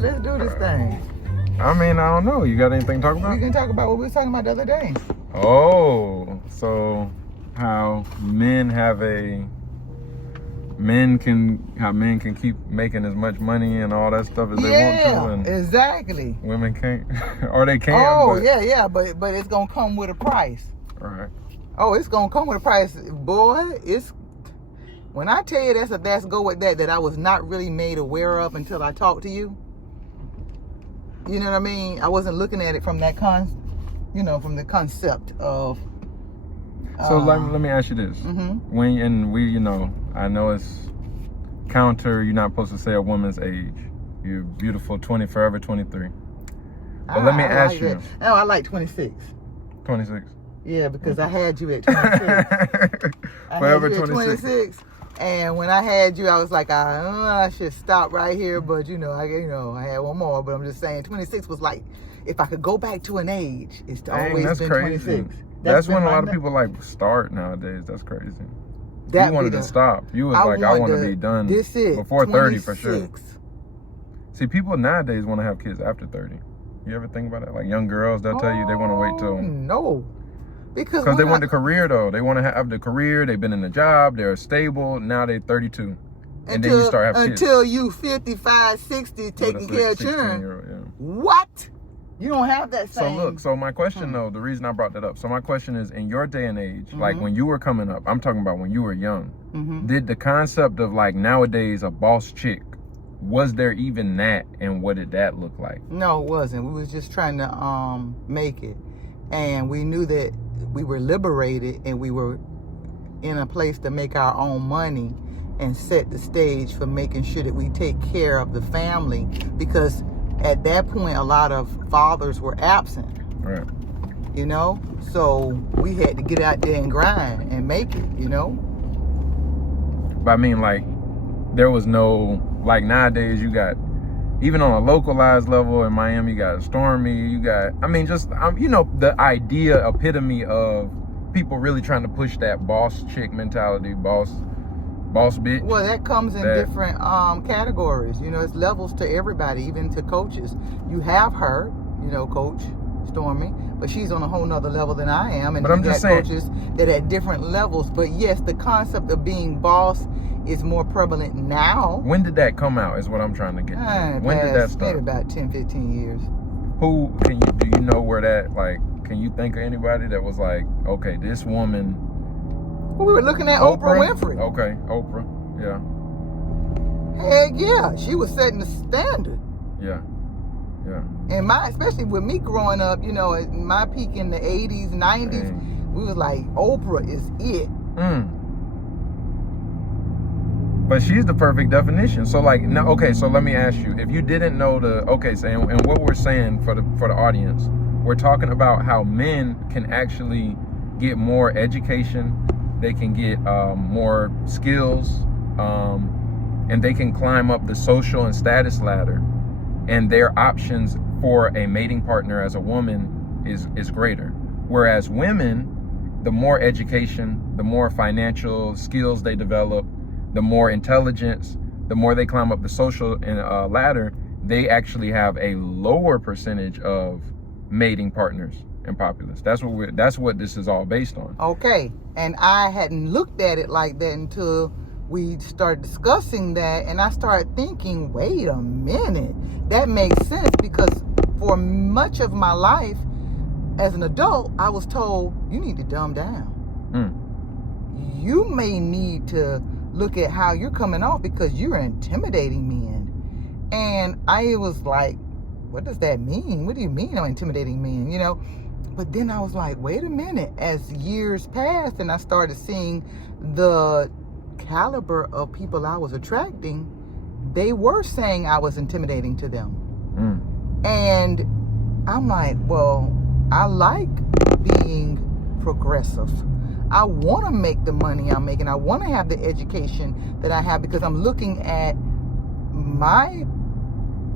let's do this thing. I mean, I don't know. You got anything to talk about? We can talk about what we were talking about the other day. Oh, so how men can keep making as much money and all that stuff as they want to, and exactly. Women can't, or they can. Oh, but it's gonna come with a price. Right. Oh, it's gonna come with a price, boy. It's when I tell you that's go with that I was not really made aware of until I talked to you. You know what I mean? I wasn't looking at it from that from the concept of. So let me ask you this: I know it's counter. You're not supposed to say a woman's age. You're beautiful, forever 23. But let me ask you. Oh, I like 26. 26. Yeah, because I had you at 26. Forever 26. And when I had you, I was like, I should stop right here. But I had one more. But I'm just saying, 26 was like, if I could go back to an age, it's always been crazy. 26. That's when a lot of people start nowadays. That's crazy. You wanted to stop. You was I want to be done before 30 for sure. See, people nowadays want to have kids after 30. You ever think about it? Like young girls, they'll tell you they want to wait till. No. Because they want the career, though. They want to have the career. They've been in the job. They're stable. Now they're 32. And then you start having kids. Until you 55, 60 taking care of children. Yeah. What? You don't have that same. So my question though, the reason I brought that up. So my question is, in your day and age, like when you were coming up, I'm talking about when you were young, did the concept of nowadays a boss chick, was there even that, and what did that look like? No, it wasn't. We was just trying to make it. And we knew that we were liberated and we were in a place to make our own money and set the stage for making sure that we take care of the family, because at that point a lot of fathers were absent. Right. So we had to get out there and grind and make it, But I mean, there was no, nowadays you got, even on a localized level in Miami, you got Stormy, you got, the epitome of people really trying to push that boss chick mentality, boss bitch. Well, that comes in different categories. It's levels to everybody, even to coaches. You have her, Coach Stormy, but she's on a whole nother level than I am. And I'm just saying, coaches that are at different levels. But yes, the concept of being boss is more prevalent now. When did that come out is what I'm trying to get to. When did that start? Maybe about 10, 15 years. Who, do you know where that, can you think of anybody that was okay, this woman... We were looking at Oprah Winfrey. Okay, Oprah, yeah. Heck yeah, she was setting the standard. Yeah. And especially with me growing up, my peak in the 80s, 90s, we was like, Oprah is it. But she's the perfect definition. So so let me ask you, if you didn't know and what we're saying for the audience, we're talking about how men can actually get more education, they can get more skills, and they can climb up the social and status ladder, and their options for a mating partner as a woman is greater. Whereas women, the more education, the more financial skills they develop, the more intelligence, the more they climb up the social ladder, they actually have a lower percentage of mating partners and populace. That's what this is all based on. Okay, and I hadn't looked at it like that until we started discussing that, and I started thinking, wait a minute, that makes sense, because for much of my life as an adult, I was told, you need to dumb down. You may need to look at how you're coming off because you're intimidating men. And I was like, what does that mean? What do you mean I'm intimidating men? But then I was like, wait a minute. As years passed and I started seeing the caliber of people I was attracting, they were saying I was intimidating to them. And I'm like, well, I like being progressive. I want to make the money I'm making. I want to have the education that I have, because I'm looking at my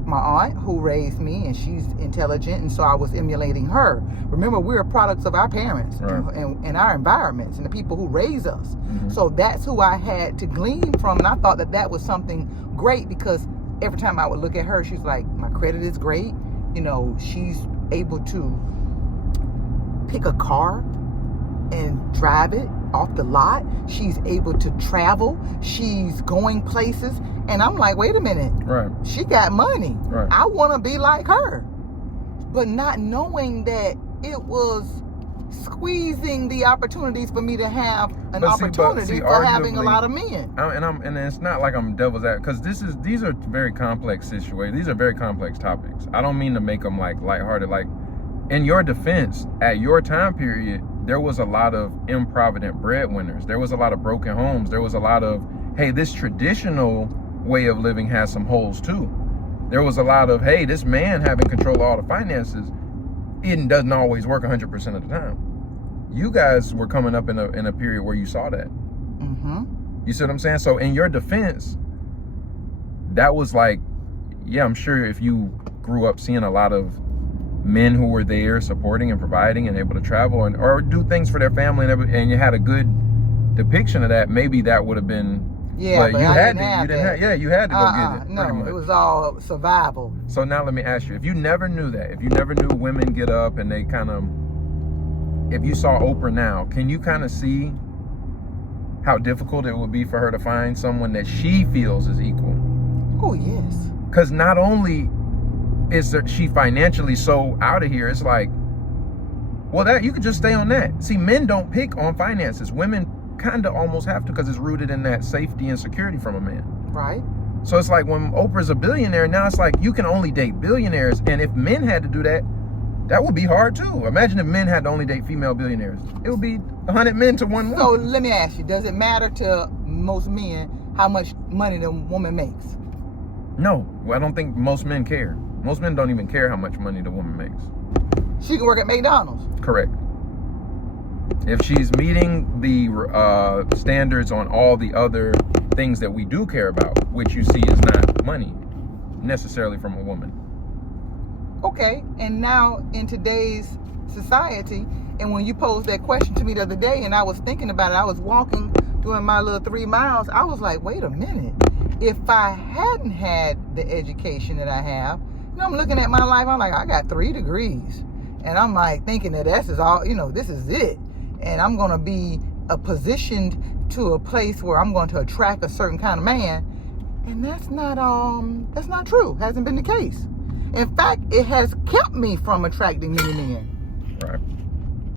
aunt who raised me, and she's intelligent, and so I was emulating her. Remember, we're products of our parents, right, and our environments and the people who raise us. So that's who I had to glean from, and I thought that was something great, because every time I would look at her, she's like, my credit is great. You know, she's able to pick a car and drive it off the lot. She's able to travel. She's going places. And I'm like, wait a minute. Right. She got money. Right. I want to be like her. But not knowing that it was squeezing the opportunities for me to have an opportunity for having a lot of men. And it's not like I'm devil's advocate, because these are very complex situations. These are very complex topics. I don't mean to make them like lighthearted. Like, in your defense, at your time period, there was a lot of improvident breadwinners. There was a lot of broken homes. There was a lot of, hey, this traditional way of living has some holes too. There was a lot of, hey, this man having control of all the finances, it doesn't always work 100% of the time. You guys were coming up in a period where you saw that. Mm-hmm. You see what I'm saying? So in your defense, that was like, yeah, I'm sure if you grew up seeing a lot of men who were there supporting and providing and able to travel or do things for their family and you had a good depiction of that, maybe that would have been. Yeah, but you I had didn't to. have You didn't that. have. Yeah, you had to go get it. No, it was all survival. So now let me ask you: if you never knew that, if you never knew women get up and they kind of, if you saw Oprah now, can you kind of see how difficult it would be for her to find someone that she feels is equal? Oh yes. Because not only is she financially so out of here, it's like, well, that you could just stay on that. See, men don't pick on finances. Women kind of almost have to, because it's rooted in that safety and security from a man. Right. So it's like when Oprah's a billionaire, now it's like you can only date billionaires. And if men had to do that, that would be hard too. Imagine if men had to only date female billionaires. It would be 100 men to one woman. So let me ask you, does it matter to most men how much money the woman makes? No, I don't think most men care. Most men don't even care how much money the woman makes. She can work at McDonald's. Correct. If she's meeting the standards on all the other things that we do care about, which you see is not money necessarily from a woman. Okay, and now in today's society, and when you posed that question to me the other day and I was thinking about it, I was walking doing my little 3 miles, I was like, wait a minute. If I hadn't had the education that I have, you know, I'm looking at my life, I'm like, I got 3 degrees. And I'm like thinking that this is all, you know, this is it. And I'm going to be positioned to a place where I'm going to attract a certain kind of man. And that's not true. Hasn't been the case. In fact, it has kept me from attracting many men. Right.